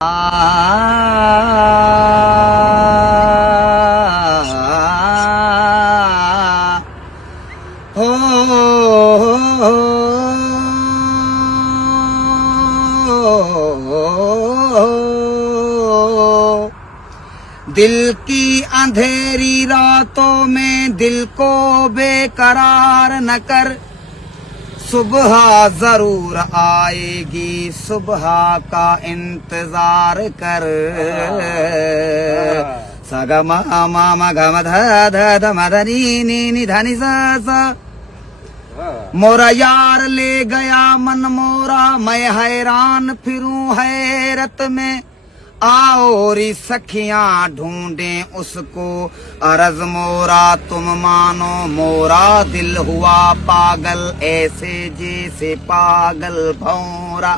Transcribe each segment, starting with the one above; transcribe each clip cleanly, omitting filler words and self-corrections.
दिल की अंधेरी रातों में दिल को बेकरार न कर, सुबह जरूर आएगी, सुबह का इंतजार कर। सग म म ग म ध ध ध म ध नी नी नी ध नि सा। मोरा यार ले गया मन मोरा, मैं हैरान फिरूं हैरत में। आओ री सखियां ढूंढें उसको, अरज मोरा तुम मानो मोरा। दिल हुआ पागल ऐसे जैसे पागल भौरा।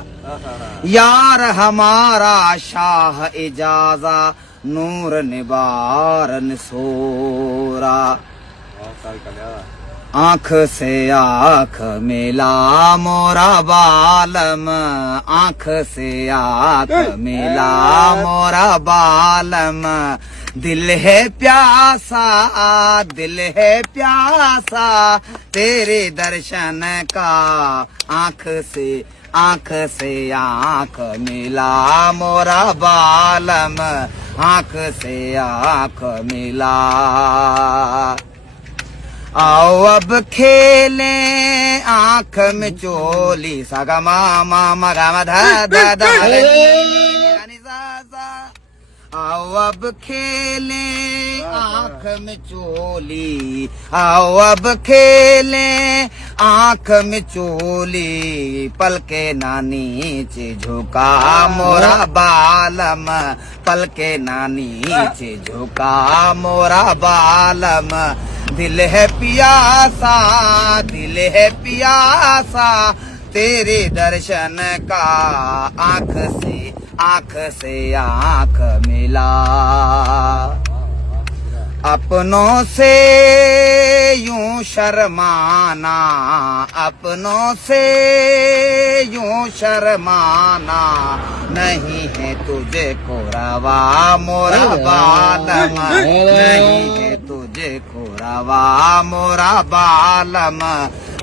यार हमारा शाह इजाजा, नूर निबार निसोरा। आँख से आँख मिला मोरा बालम, आँख से आँख मिला मोरा बालम। दिल है प्यासा, दिल है प्यासा तेरे दर्शन का। आँख से आँख मिला मोरा बालम, आँख से आँख मिला। आओ अब खेलें आँख में चोली। सागा मा मा मा गा मा धा धा धा। आओ अब खेलें आँख में चोली, आओ अब खेलें आँख में चोली। पलके ना नीचे झुका मोरा बालम, पलके ना नीचे झुका मोरा बालम। दिल है पियासा, दिल है पियासा तेरे दर्शन का। आँख से आँख मिला। अपनों से यूं शर्माना, अपनों से यूं शर्माना। नहीं है तुझे को रवा मोरा बालम, नहीं है तुझे को रवा मोरा बालम।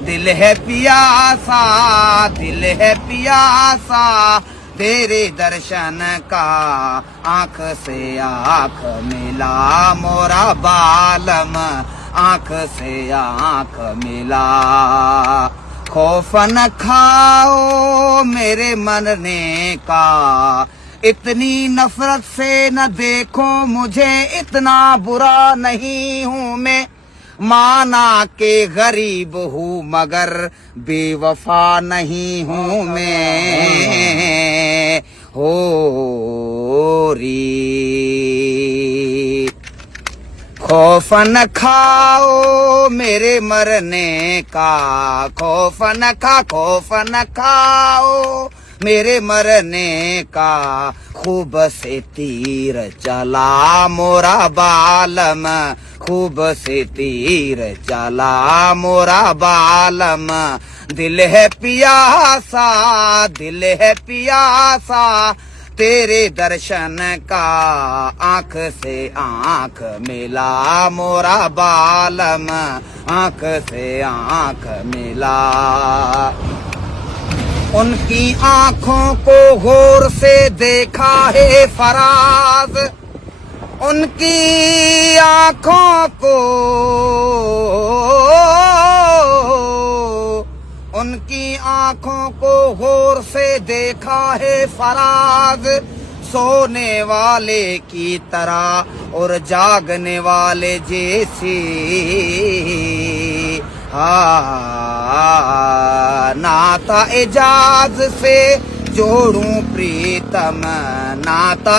दिल है पियासा, दिल है पियासा तेरे दर्शन का। आँख से आँख मिला मोरा बालम, आँख से आँख मिला। खौफ न खाओ मेरे मरने का, इतनी नफरत से न देखो मुझे, इतना बुरा नहीं हूँ मैं। माना के गरीब हूँ मगर बेवफा नहीं हूँ मैं। हो री खौफ न खाओ मेरे मरने का, खौफ न खाओ मेरे मरने का। खूब से तीर चला मोरा बालम, खूब से तीर चला मोरा बालम। दिल है पियासा, दिल है पियासा तेरे दर्शन का। आँख से आँख मिला मोरा बालम, आँख से आँख मिला। उनकी आँखों को गौर से देखा है फराज, उनकी आँखों को, उनकी आँखों को गौर से देखा है फराज। सोने वाले की तरह और जागने वाले जैसी। नाता एजाज से जोड़ूं प्रीतम, नाता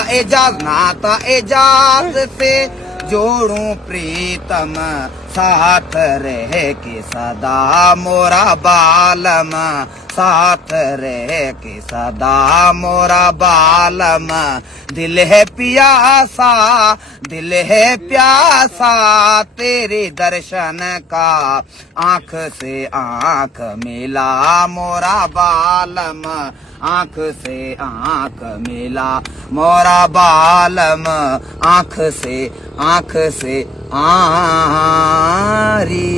एजाज से जोड़ूं प्रीतम। साथ रह के सदा मोरा बालम, साथ रह के सदा मोरा बालम दिल है प्यासा दिल है प्यासा तेरे दर्शन का आंख से आंख मिला मोरा बालम आंख से आंख मिला मोरा बालम आंख से आंख से आरी